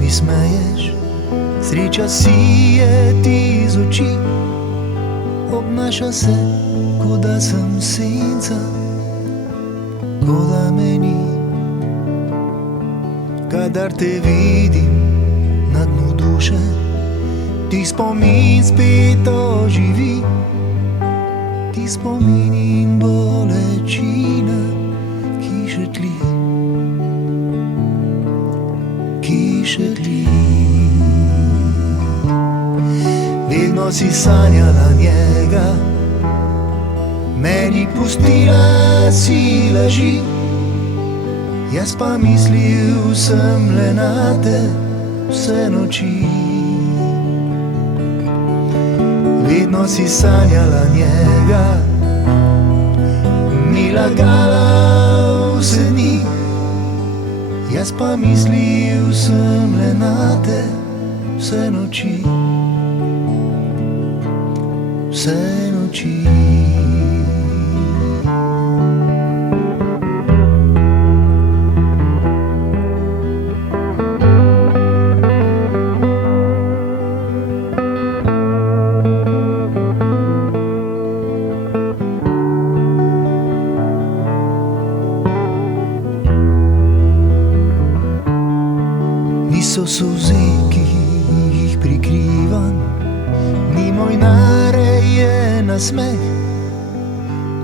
mi smeješ, sreča sije ti iz oči. Obnaša se, kot da sem senca, kot da me ni. Kadar te vidim na dnu duše, ti spomin spet oživi. Ti spomin in bolečina, ki še tli, ki še tli. Vedno si sanjala njega, meni pustila si laži. Jaz pa mislil sem le na te vse noči. Vedno si sanjala njega, mi lagala vse dni. Jaz pa mislil sem le na te vse noči. Vse noči. Niso solze, ki jih prikrivam, ni moj narejen nasmeh,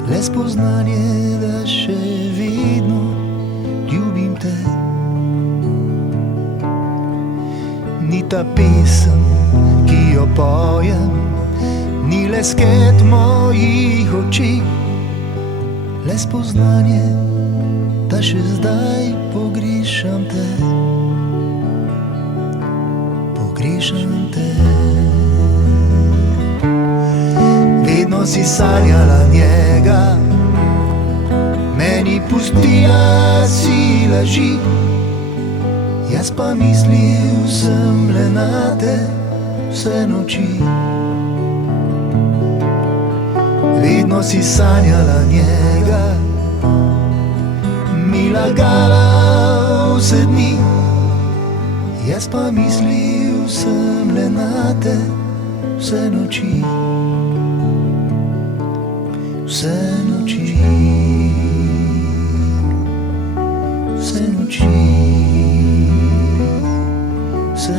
le spoznanje, da še vedno ljubim te. Ni ta pesem, ki jo pojem, ni le sket mojih oči, le spoznanje, da še zdaj pogrešam te. Pogrešam te. Vedno si sanjala njega, meni pustila si laži. Jaz pa mislil sem le na te vse noči. Vedno si sanjala njega, mi lagala vse dni. Jaz pa mislil sem le na te vse noči. Vse noči. Vse noči. Vse